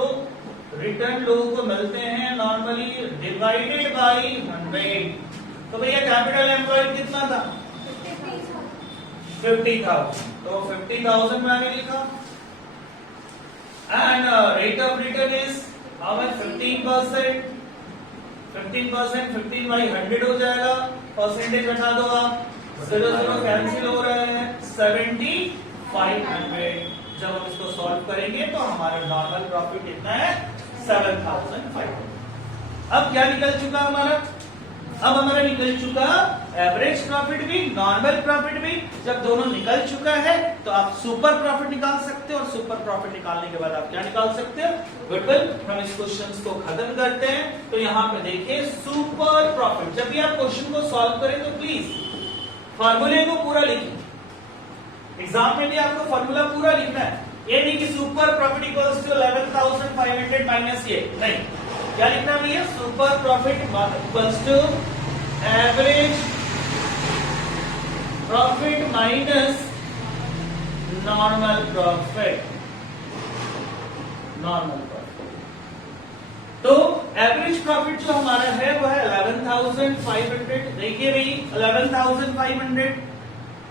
रिटर्न लोगों को मिलते हैं नॉर्मली, डिवाइडेड बाई 100। तो भैया कैपिटल एम्प्लॉयड कितना था, 50,000। तो 50,000 मैंने लिखा, and rate of return is how much? 15%. 15% 15 by 100 हो जाएगा, परसेंटेज हटा दो आप, 0 कैंसिल हो रहे हैं, 7500। जब हम इसको सॉल्व करेंगे तो हमारा नॉर्मल प्रॉफिट कितना है? 7500। अब क्या निकल चुका हमारा? अब हमारा निकल चुका एवरेज प्रॉफिट भी, नॉर्मल प्रॉफिट भी। जब दोनों निकल चुका है तो आप सुपर प्रॉफिट निकाल सकते हो, और सुपर प्रॉफिट निकालने के बाद आप क्या निकाल सकते हो? गुडविल। हम इस क्वेश्चन को खत्म करते हैं। तो यहाँ पे देखिए सुपर प्रॉफिट, जब भी आप क्वेश्चन को सॉल्व करें तो प्लीज फॉर्मूले को पूरा लिखिए। एग्जाम में भी आपको फॉर्मूला पूरा लिखना है, ये नहीं कि super profit equals to 11,500 minus ये नहीं। क्या लिखना भैया? Super profit equals to average profit minus normal profit. Normal profit तो एवरेज प्रॉफिट जो हमारा है वो है 11,500। देखिए भाई 11,500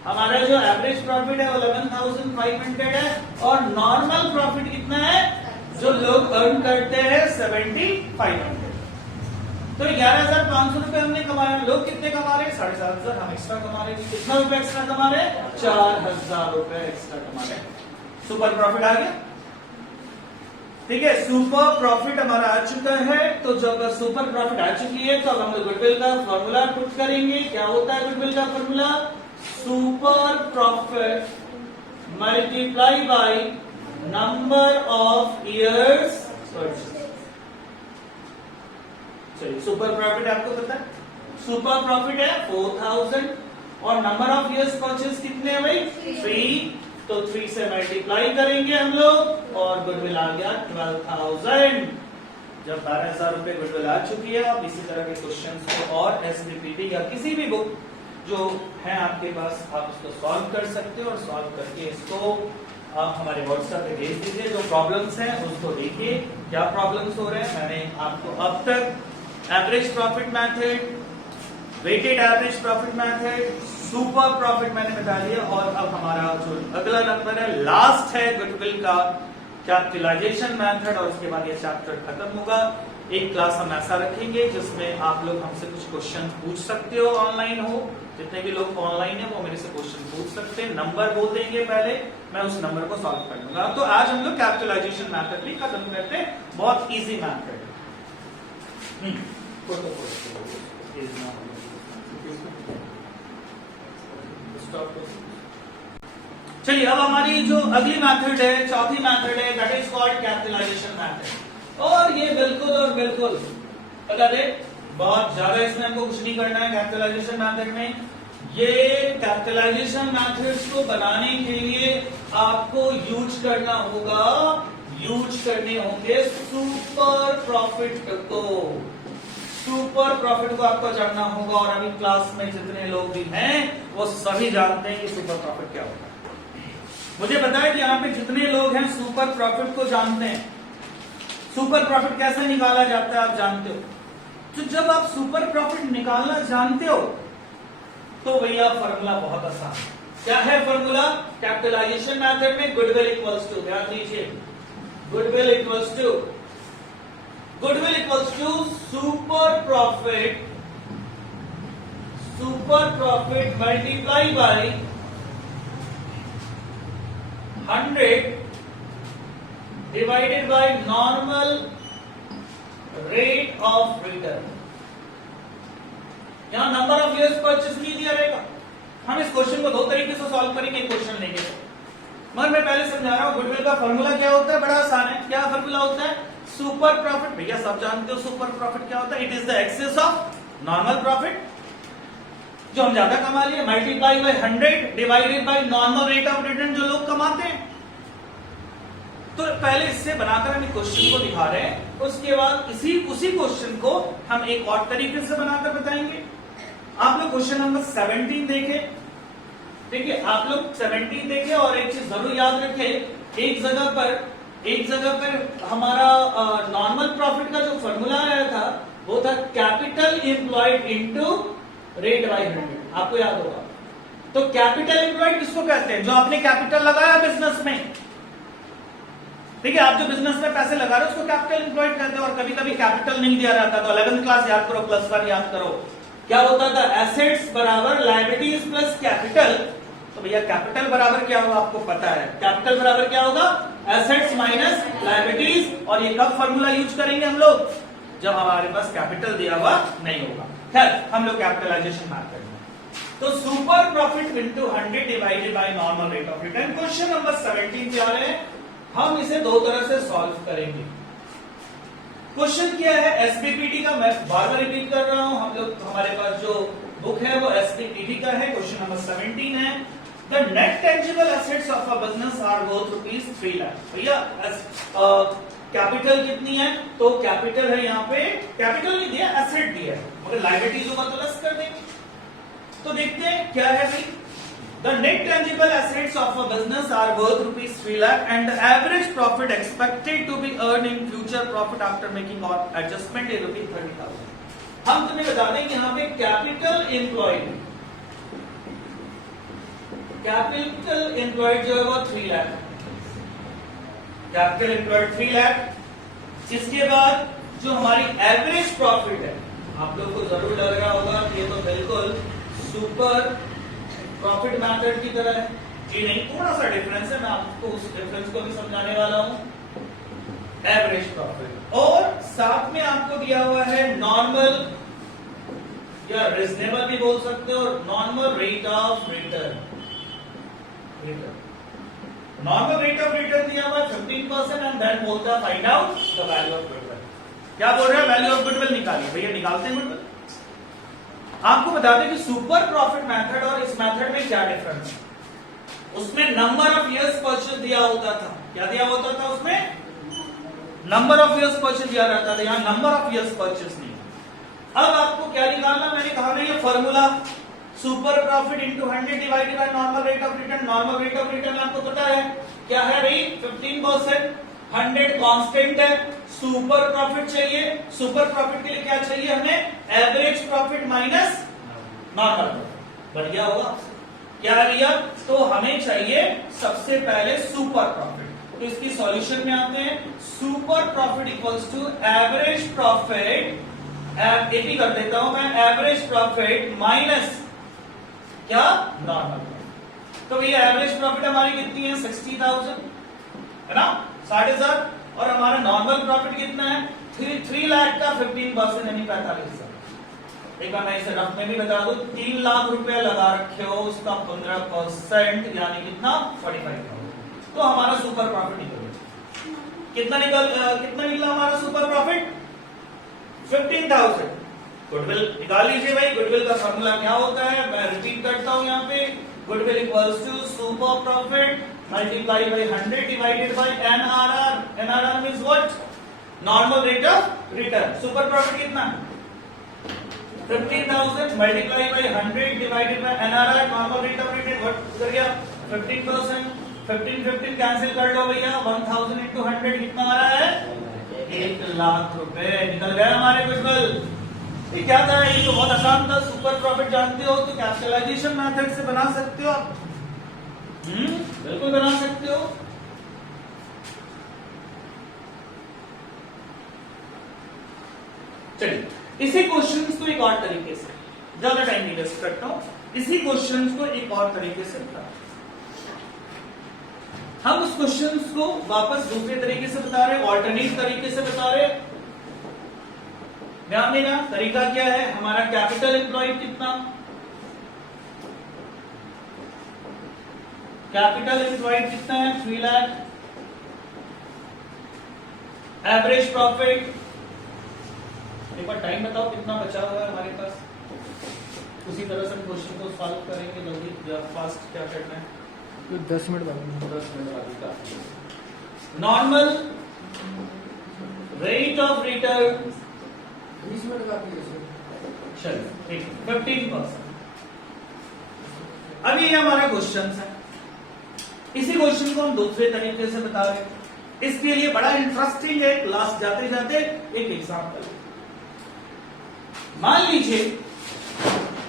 हमारा जो एवरेज प्रॉफिट है वो 11,500 है, और नॉर्मल प्रॉफिट कितना है जो लोग अर्न करते हैं? 7,500। तो 11,500 रुपए हमने कमाया। लोग कितने कमा रहे हैं? 7,500। हम एक्स्ट्रा कमा रहे हैं। कितना रुपए एक्स्ट्रा कमा रहे हैं? 4,000 रुपए एक्स्ट्रा कमा रहे हैं। सुपर प्रॉफिट आ गया। ठीक है, सुपर प्रॉफिट हमारा आ चुका है। तो जब सुपर प्रॉफिट आ चुकी है तो अब हम लोग गुडविल का फॉर्मूला पुट करेंगे। क्या होता है गुडविल का formula? Super profit multiply by number of years purchase. चलिए सुपर प्रॉफिट आपको पता है, सुपर प्रॉफिट है 4,000 और नंबर ऑफ इयर्स परचेज कितने हैं भाई? 3। तो 3 से मल्टीप्लाई करेंगे हम लोग और गुडविल आ गया 12,000। जब 12,000 रुपए गुडविल आ चुकी है, आप इसी तरह के क्वेश्चंस को और एसबीपीटी या किसी भी बुक जो है आपके पास, आप इसको सॉल्व कर सकते हो, और सॉल्व करके इसको आप हमारे व्हाट्सएप पे भेज दीजिए। जो प्रॉब्लम्स हैं उसको देखिए, क्या प्रॉब्लम्स हो रहे हैं। मैंने आपको अब तक average profit method, weighted average profit method, super profit मैंने बता दिया, और अब हमारा जो अगला नंबर है, लास्ट है गुडविल का कैपिटलाइजेशन मेथड, और उसके बाद ये चैप्टर खत्म होगा। एक क्लास हम ऐसा रखेंगे जिसमें आप लोग हमसे कुछ क्वेश्चन पूछ सकते हो, ऑनलाइन हो, जितने भी लोग ऑनलाइन है वो मेरे से क्वेश्चन पूछ सकते हैं। नंबर बोल देंगे पहले, मैं उस नंबर को सॉल्व कर लूंगा। तो आज हम लोग कैपिटलाइजेशन मेथड भी खत्म करते हैं, बहुत इजी मेथड है। चलिए अब हमारी जो अगली मेथड है, चौथी मेथड है, that is called capitalisation method. और ये बिल्कुल और बिल्कुल पता दे, बहुत ज्यादा इसमें हमको कुछ नहीं करना है कैपिटलाइजेशन मेथड में। ये कैपिटलाइजेशन मेथड्स को बनाने के लिए आपको यूज करना होगा, यूज करने होंगे सुपर प्रॉफिट को। सुपर प्रॉफिट को आपको जानना होगा, और अभी क्लास में जितने लोग भी हैं वो सभी जानते हैं कि सुपर प्रॉफिट क्या होता है। मुझे पता है कि यहाँ पे जितने लोग हैं सुपर प्रॉफिट को जानते हैं। सुपर प्रॉफिट कैसे निकाला जाता है आप जानते हो। तो जब आप सुपर प्रॉफिट निकालना जानते हो तो भैया फॉर्मूला बहुत आसान है। क्या है फॉर्मूला कैपिटलाइजेशन मेथड में? गुडविल इक्वल्स टू, ध्यान दीजिए, goodwill equals to super profit multiply by 100 divided by normal rate of return. यहां नंबर ऑफ इयर्स परचेज नहीं दिया रहेगा। हम इस क्वेश्चन को दो तरीके से सॉल्व करेंगे, क्वेश्चन लेंगे, मगर मैं पहले समझा रहा हूं गुडविल का फॉर्मूला क्या होता है, बड़ा आसान है। क्या फॉर्मूला होता है? Super profit. भैया सब जानते हो सुपर प्रॉफिट क्या होता है? It is the excess of normal profit, जो हम ज्यादा कमा लिए, multiply by 100 divided by normal rate of return जो लोग कमाते हैं। तो पहले इससे बनाकर हम क्वेश्चन को दिखा रहे हैं, उसके बाद उसी क्वेश्चन को हम एक और तरीके से बनाकर बताएंगे। आप लोग क्वेश्चन नंबर 17 देखें, ठीक है, आप लोग 17 देखें, और एक चीज जरूर याद रखें, एक जगह पर हमारा नॉर्मल प्रॉफिट का जो फॉर्मूला आया था वो था capital employed into rate by 100, आपको याद होगा। तो कैपिटल एम्प्लॉयड किसको कहते हैं? जो आपने कैपिटल लगाया बिजनेस में, ठीक है, आप जो बिजनेस में पैसे लगा रहे हो उसको कैपिटल एम्प्लॉयड कहते हो। और कभी कभी कैपिटल नहीं दिया जाता तो 11th क्लास याद करो, +1 याद करो, क्या होता था, एसेट्स बराबर लायबिलिटीज प्लस कैपिटल। तो भैया कैपिटल बराबर क्या होगा आपको पता है, कैपिटल बराबर क्या होगा, एसेट्स माइनस लायबिलिटीज। और ये कब फॉर्मूला यूज करेंगे हम लोग, जब हमारे पास कैपिटल दिया हुआ नहीं होगा। खैर हम लोग कैपिटलाइजेशन मार करेंगे। तो super profit into 100 divided by normal rate of return. Question number 17 पे आ रहे हैं, हम इसे दो तरह से सॉल्व करेंगे। क्वेश्चन क्या है, एसपीपीटी का, मैं बार बार रिपीट कर रहा हूं, हम लोग हमारे पास जो बुक है वो एसपीपीटी का है। क्वेश्चन नंबर 17 है, the net tangible assets of a business are worth ₹3 lakh. भैया कैपिटल कितनी है, तो कैपिटल है यहाँ पे, कैपिटल नहीं दिया, एसेट दिया है, मगर लायबिलिटीज होगा तो लेस कर देंगे। तो देखते हैं क्या है भाई, the net tangible assets of a business are worth ₹3 lakh and the average profit expected to be earned in future profit after making or adjustment is ₹30,000। हम तुम्हें बता दें कि यहाँ पे कैपिटल एम्प्लॉयड जो है वो 3 लाख, कैपिटल एम्प्लॉयड 3 लाख। इसके बाद जो हमारी एवरेज प्रॉफिट है, आप लोग को जरूर लग रहा होगा कि ये तो बिल्कुल सुपर प्रॉफिट मेथड की तरह है। जी नहीं, थोड़ा सा डिफरेंस है, मैं आपको उस डिफरेंस को भी समझाने वाला हूं। एवरेज प्रॉफिट और साथ में आपको दिया हुआ है नॉर्मल या रीजनेबल भी बोल सकते हो, normal rate of return. Normal rate of return दिया हुआ है 15% एंड देन बोलता है find out the value of goodwill. क्या बोल रहे हैं, वैल्यू ऑफ गुडविल निकालिए। भैया निकालते हैं गुडविल। आपको बता दें कि सुपर प्रॉफिट मेथड और इस मेथड में क्या डिफरेंस है। उसमें नंबर ऑफ इयर्स परचेज दिया होता था, क्या दिया होता था उसमें, नंबर ऑफ इयर्स परचेज दिया रहता था, यहां नंबर ऑफ इयर्स परचेज नहीं। अब आपको क्या निकालना, मैंने कहा ना ये formula, super profit into 100 divided by normal rate of return. Normal rate of return आपको पता है क्या है भाई, 15%, 100 कांस्टेंट है, सुपर प्रॉफिट चाहिए, सुपर प्रॉफिट के लिए क्या चाहिए हमें, average profit minus normal profit. बढ़िया होगा, क्या है भैया, तो हमें चाहिए सबसे पहले सुपर प्रॉफिट। तो इसकी सॉल्यूशन में आते हैं, super profit equals to average profit, एटी कर देता हूं मैं, एवरेज प्रॉफिट माइनस क्या, नॉर्मल प्रॉफिट। तो भैया एवरेज प्रॉफिट हमारी कितनी है, 60,000 है ना, 60,000, और हमारा नॉर्मल प्रॉफिट कितना है, 3 लाख का 15% यानी 45,000। एक बार मैं इसे रफ में भी बता दूं, 3 लाख रुपए लगा रखे हो, उसका 15% यानी कितना, 45,000। तो हमारा सुपर प्रॉफिट कितना निकला हमारा सुपर प्रॉफिट, 15,000। गुडविल निकाल लीजिए भाई, गुडविल का फॉर्मूला क्या होता है, मैं रिपीट करता हूं यहाँ पे, goodwill equals to super profit multiply by 100 divided by NRR. NRR means what, normal rate of return. Super profit कितना, 15,000 multiply by 100 divided by NRR, normal rate of return what कर गया, 15%, 15 कैंसिल कर लो भैया, 1000 into 100 कितना आ रहा है, 1 लाख रुपए निकल गए हमारे गुडविल। ये क्या था, ये तो बहुत आसान था, सुपर प्रॉफिट जानते हो तो कैपिटलाइजेशन मेथड से बना सकते हो आप, बिल्कुल बना सकते हो। चलिए इसी क्वेश्चंस को एक और तरीके से, ज्यादा टाइम नहीं वेस्ट करता हूं, इसी क्वेश्चंस को एक और तरीके से बता, हम उस क्वेश्चंस को वापस दूसरे तरीके से बता रहे, ऑल्टरनेट तरीके से बता रहे। ध्यान देना तरीका क्या है, हमारा कैपिटल एम्प्लॉयड कितना, कैपिटल एम्प्लॉयड कितना है, 3 लाख, एवरेज प्रॉफिट, एक बार टाइम बताओ कितना बचा हुआ है हमारे पास, उसी तरह से हम क्वेश्चन को सॉल्व करेंगे जल्दी या फास्ट, क्या करना है, 10 मिनट बाद, 10 मिनट बाद का normal rate of return 20 minute का चलो ठीक, 15%। अब ये हमारा क्वेश्चन है, इसी क्वेश्चन को हम दूसरे तरीके से बता रहे हैं। इसके लिए बड़ा इंटरेस्टिंग है, क्लास जाते जाते एक एग्जांपल। मान लीजिए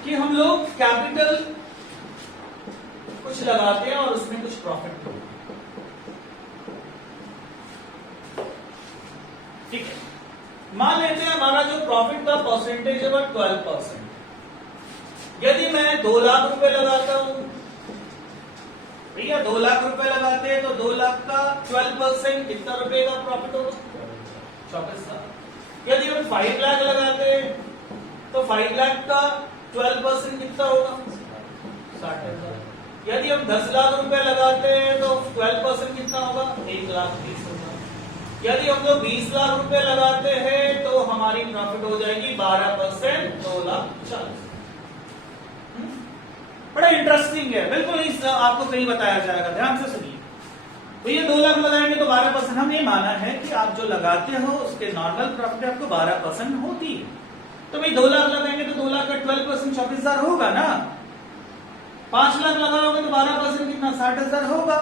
कि हम लोग कैपिटल कुछ लगाते हैं और उसमें कुछ प्रॉफिट, ठीक है, मान लेते हैं हमारा जो प्रॉफिट का परसेंटेज है वो 12%। यदि मैं 2 लाख रुपए लगाता हूं भैया, 2 लाख रुपए लगाते हैं तो 2 लाख का 12% कितना रुपए का प्रॉफिट होगा? 24,000। यदि हम 5 लाख लगाते हैं तो 5 लाख का 12% कितना होगा? 60,000। यदि हम 10 लाख रुपए लगाते हैं तो 12% कितना होगा? 1,30,000। यदि हम लोग 20 लाख रुपए लगाते हैं तो हमारी प्रॉफिट हो जाएगी 12%, 2,40,000। बड़ा इंटरेस्टिंग है, बिल्कुल इस आपको कहीं बताया जाएगा, ध्यान से सुनिए। तो ये 2 लाख लगाएंगे तो 12%, हम ये माना है कि आप जो लगाते हो उसके नॉर्मल प्रॉफिट आपको 12% होती है। तो भाई 2 लाख लगाएंगे तो 2 लाख का 12% 24,000 होगा ना। 5 लाख लगाओगे तो 12% कितना? 60,000 होगा।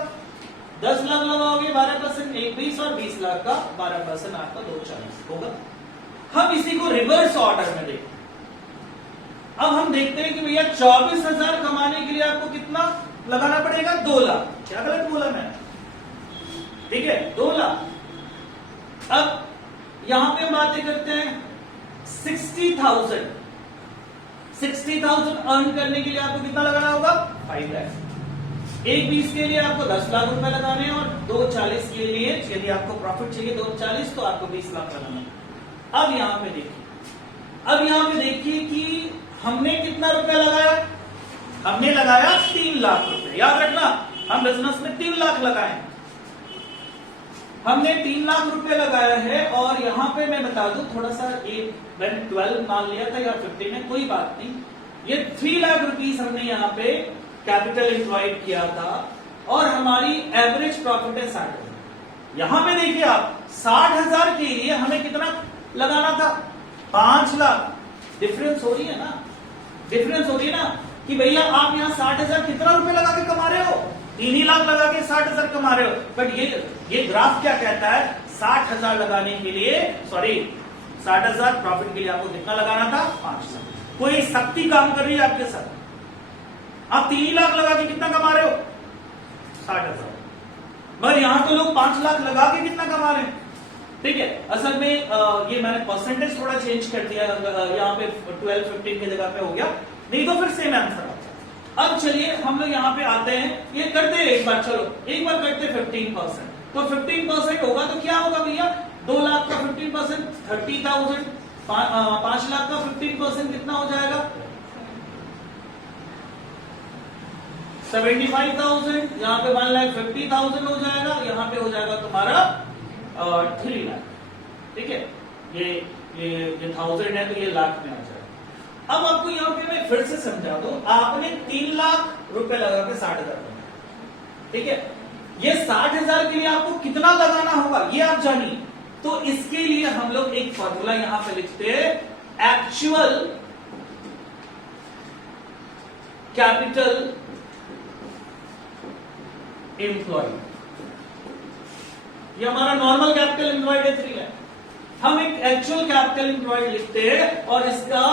10 लाख लगाओगे 12% 20, और 20 लाख का 12% आपका 240 होगा। हम इसी को रिवर्स ऑर्डर में देखते हैं। अब हम देखते हैं कि भैया 24,000 कमाने के लिए आपको कितना लगाना पड़ेगा? 2 लाख। क्या गलत बोला मैं? ठीक है, 2 लाख। अब यहां पे हम बातें करते हैं 60,000 अर्न करने के लिए आपको कितना लगाना होगा? 5 लाख। एक 20 के लिए आपको 10 लाख रुपए लगाने हैं, और 240 के लिए यदि आपको प्रॉफिट चाहिए 240 तो आपको 20 लाख लगाना है। अब यहां पे देखिए कि हमने कितना रुपया लगाया? हमने लगाया 3 लाख रुपए। याद रखना, हम बिजनेस में 3 लाख लगाए। हमने 3 लाख रुपए लगाया है, और यहां पे मैं बता दूं थोड़ा सा, ये मैंने 12 मान लिया था या 15 में, कोई बात नहीं। ये 3 लाख रुपीस हमने यहाँ पे कैपिटल एम्प्लॉयड किया था, और हमारी एवरेज प्रॉफिट है 60,000। यहां पे देखिए आप, 60,000 के लिए हमें कितना लगाना था? 5 लाख। डिफरेंस हो रही है ना, कि भैया आप यहाँ 60,000 कितना रुपए लगा के कमा रहे हो? 3 ही लाख लगा के 60,000 कमा रहे हो। बट ये ग्राफ क्या कहता है? 60,000 लगाने के लिए, 60,000 प्रॉफिट के लिए आपको कितना लगाना था? 5 लाख। कोई शक्ति काम कर रही है आपके साथ। आप 3 लाख लगा के कितना कमा रहे हो? 60,000। मगर यहां तो लोग 5 लाख लगा के कितना कमा रहे हैं? ठीक है, असल में ये मैंने परसेंटेज थोड़ा चेंज कर दिया, यहाँ पे 12-15 की जगह पे हो गया, नहीं तो फिर सेम आंसर आता। अब चलिए हम लोग यहाँ पे आते हैं, ये करते हैं एक बार, चलो एक बार करते हैं 15%। तो 15% होगा तो क्या होगा भैया? 2 लाख का 15% 30,000, 5 लाख का 15% कितना हो जाएगा? 75,000। यहाँ पे 1,50,000 हो जाएगा, यहाँ पे हो जाएगा तुम्हारा 3 लाख। ठीक है, ये 1000 है तो ये लाख में आ जाएगा। अब आपको यहाँ पे मैं फिर से समझा दूं, आपने 3 लाख रुपए लगा के 60,000 बनाया। ठीक है, ये 60,000 के लिए आपको कितना लगाना होगा ये आप जानिए। तो इसके लिए हम लोग एक फॉर्मूला यहां पे लिखते हैं, एक्चुअल कैपिटल एम्प्लॉयड। ये हमारा नॉर्मल कैपिटल एम्प्लॉयड है 3 लाख। हम एक एक्चुअल कैपिटल एम्प्लॉयड लिखते हैं, और इसका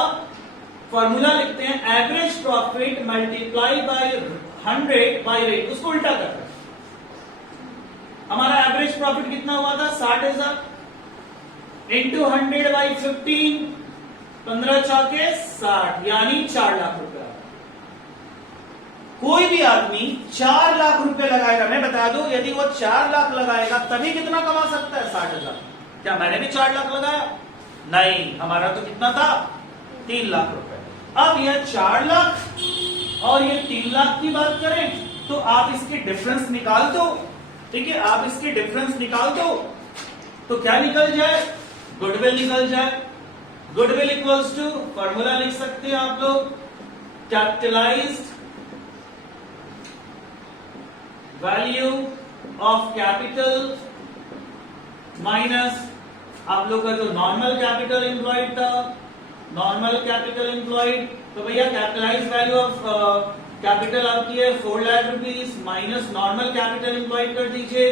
फॉर्मूला लिखते हैं average profit multiply by 100 by rate. उसको उल्टा करते हैं। हमारा एवरेज प्रॉफिट कितना हुआ था? 60,000 इंटू 100 बाई 15, 15 चौके 60, यानी 4 लाख रुपया। कोई भी आदमी 4 लाख रुपए लगाएगा, मैं बता दूं, यदि वो 4 लाख लगाएगा तभी कितना कमा सकता है? 60,000। क्या मैंने भी 4 लाख लगाया? नहीं, हमारा तो कितना था? 3 लाख रुपए। अब यह 4 लाख और ये 3 लाख की बात करें तो आप इसके डिफरेंस निकाल दो। ठीक है, आप इसके डिफरेंस निकाल दो तो क्या निकल जाए? गुडविल निकल जाए। गुडविल इक्वल्स टू, फॉर्मूला लिख सकते हैं आप लोग, capitalised value of capital minus आप लोग का जो नॉर्मल कैपिटल एम्प्लॉयड था, नॉर्मल कैपिटल एम्प्लॉयड। तो भैया कैपिटलाइज वैल्यू ऑफ कैपिटल आपकी है 4 lakh rupees, minus normal capital employed कर दीजिए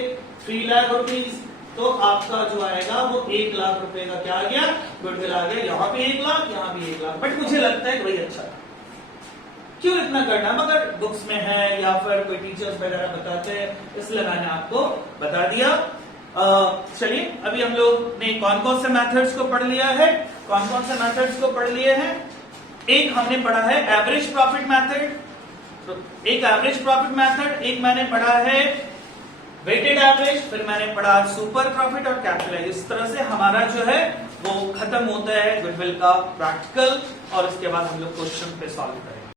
3 लाख रुपीज। तो आपका जो आएगा वो 1 लाख रुपए का क्या आ गया? गुडविल आ गया। यहाँ पे 1 लाख, यहाँ भी 1 लाख। बट मुझे लगता है कि भाई अच्छा क्यों इतना करना, मगर बुक्स में है या फिर कोई टीचर्स वगैरह बताते हैं, इसलिए मैंने आपको बता दिया। चलिए अभी हम लोग ने कौन कौन से मेथड्स को पढ़ लिया है, कौन कौन से मेथड्स को पढ़ लिए हैं। एक हमने पढ़ा है एवरेज प्रॉफिट मेथड, तो एक एवरेज प्रॉफिट मेथड, एक मैंने पढ़ा है वेटेड एवरेज, फिर मैंने पढ़ा सुपर प्रॉफिट और कैपिटल। इस तरह से हमारा जो है वो खत्म होता है गुडविल का प्रैक्टिकल, और उसके बाद हम लोग क्वेश्चन पे सॉल्व करेंगे।